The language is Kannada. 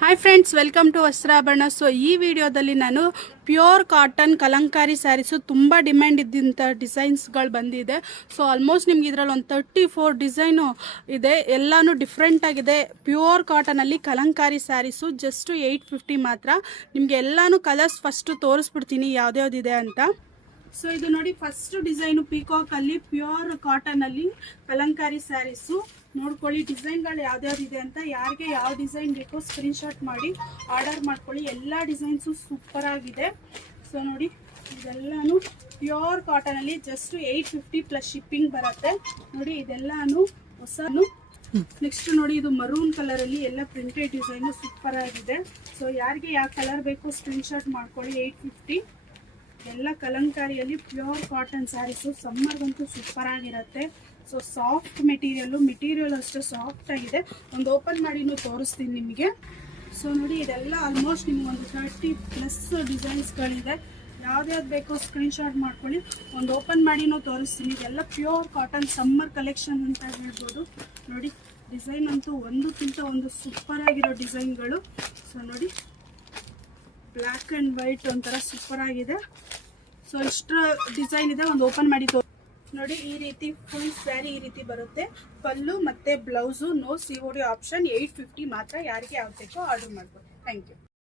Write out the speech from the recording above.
Hi friends, welcome to Vastrabharana. So ಈ ವಿಡಿಯೋದಲ್ಲಿ ನಾನು ಪ್ಯೂರ್ ಕಾಟನ್ ಕಲಂಕಾರಿ ಸ್ಯಾರೀಸು ತುಂಬ ಡಿಮ್ಯಾಂಡ್ ಇದ್ದಂಥ ಡಿಸೈನ್ಸ್ಗಳು ಬಂದಿದೆ. ಸೊ ಆಲ್ಮೋಸ್ಟ್ ನಿಮ್ಗೆ ಇದರಲ್ಲಿ ಒಂದು 34 ಡಿಸೈನು ಇದೆ. ಎಲ್ಲನೂ ಡಿಫ್ರೆಂಟ್ ಆಗಿದೆ. ಪ್ಯೂರ್ ಕಾಟನಲ್ಲಿ ಕಲಂಕಾರಿ ಸ್ಯಾರೀಸು ಜಸ್ಟ್ 850 ಮಾತ್ರ. ನಿಮಗೆ ಎಲ್ಲನೂ ಕಲರ್ಸ್ ಫಸ್ಟು ತೋರಿಸ್ಬಿಡ್ತೀನಿ ಯಾವ್ದ್ಯಾವ್ದಿದೆ ಅಂತ. ಸೊ ಇದು ನೋಡಿ, ಫಸ್ಟ್ ಡಿಸೈನು ಪೀಕಾಕ್ ಅಲ್ಲಿ ಪ್ಯೂರ್ ಕಾಟನ್ ಅಲ್ಲಿ ಕಲಂಕಾರಿ ಸ್ಯಾರೀಸು. ನೋಡ್ಕೊಳ್ಳಿ ಡಿಸೈನ್ಗಳು ಯಾವ್ದ್ಯಾವ್ದಿದೆ ಅಂತ. ಯಾರಿಗೆ ಯಾವ ಡಿಸೈನ್ ಬೇಕೋ ಸ್ಕ್ರೀನ್ಶಾಟ್ ಮಾಡಿ ಆರ್ಡರ್ ಮಾಡ್ಕೊಳ್ಳಿ. ಎಲ್ಲ ಡಿಸೈನ್ಸು ಸೂಪರ್ ಆಗಿದೆ. ಸೊ ನೋಡಿ, ಇದೆಲ್ಲಾನು ಪ್ಯೂರ್ ಕಾಟನ್ ಅಲ್ಲಿ ಜಸ್ಟ್ 850 ಪ್ಲಸ್ ಶಿಪ್ಪಿಂಗ್ ಬರುತ್ತೆ. ನೋಡಿ ಇದೆಲ್ಲಾನು ಹೊಸನು. ನೆಕ್ಸ್ಟ್ ನೋಡಿ, ಇದು ಮರೂನ್ ಕಲರ್ ಅಲ್ಲಿ ಎಲ್ಲ ಪ್ರಿಂಟೆಡ್ ಡಿಸೈನ್ ಸೂಪರ್ ಆಗಿದೆ. ಸೊ ಯಾರಿಗೆ ಯಾವ ಕಲರ್ ಬೇಕೋ ಸ್ಕ್ರೀನ್ಶಾಟ್ ಮಾಡ್ಕೊಳ್ಳಿ. 850 ಎಲ್ಲ ಕಲಂಕಾರಿಯಲ್ಲಿ ಪ್ಯೂರ್ ಕಾಟನ್ ಸ್ಯಾರೀಸು. ಸಮ್ಮರ್ಗಂತೂ ಸೂಪರ್ ಆಗಿರುತ್ತೆ. ಸೊ ಸಾಫ್ಟ್ ಮೆಟೀರಿಯಲ್ ಅಷ್ಟೇ ಸಾಫ್ಟ್ ಆಗಿದೆ. ಒಂದು ಓಪನ್ ಮಾಡಿನೂ ತೋರಿಸ್ತೀನಿ ನಿಮಗೆ. ಸೊ ನೋಡಿ, ಇದೆಲ್ಲ ಆಲ್ಮೋಸ್ಟ್ ನಿಮ್ಗೆ ಒಂದು 30 ಪ್ಲಸ್ ಡಿಸೈನ್ಸ್ಗಳಿದೆ. ಯಾವ್ದ್ಯಾವ್ದು ಬೇಕೋ ಸ್ಕ್ರೀನ್ಶಾಟ್ ಮಾಡ್ಕೊಳ್ಳಿ. ಒಂದು ಓಪನ್ ಮಾಡಿನೂ ತೋರಿಸ್ತೀನಿ. ಇದೆಲ್ಲ ಪ್ಯೂರ್ ಕಾಟನ್ ಸಮ್ಮರ್ ಕಲೆಕ್ಷನ್ ಅಂತ ಹೇಳ್ಬೋದು. ನೋಡಿ ಡಿಸೈನ್ ಅಂತೂ ಒಂದಕ್ಕಿಂತ ಒಂದು ಸೂಪರ್ ಆಗಿರೋ ಡಿಸೈನ್ಗಳು. ಸೊ ನೋಡಿ, ಬ್ಲ್ಯಾಕ್ ಆ್ಯಂಡ್ ವೈಟ್ ಒಂಥರ ಸೂಪರ್ ಆಗಿದೆ. ಸೊ ಇಷ್ಟು ಡಿಸೈನ್ ಇದೆ. ಒಂದು ಓಪನ್ ಮಾಡಿ ನೋಡಿ, ಈ ರೀತಿ ಫುಲ್ ಸ್ಯಾರಿ ಈ ರೀತಿ ಬರುತ್ತೆ. ಪಲ್ಲು ಮತ್ತು ಬ್ಲೌಸು. No COD option. 850 ಮಾತ್ರ. ಯಾರಿಗೆ ಯಾವ್ದು ಬೇಕೋ ಆರ್ಡರ್ ಮಾಡ್ಬೋದು. Thank you.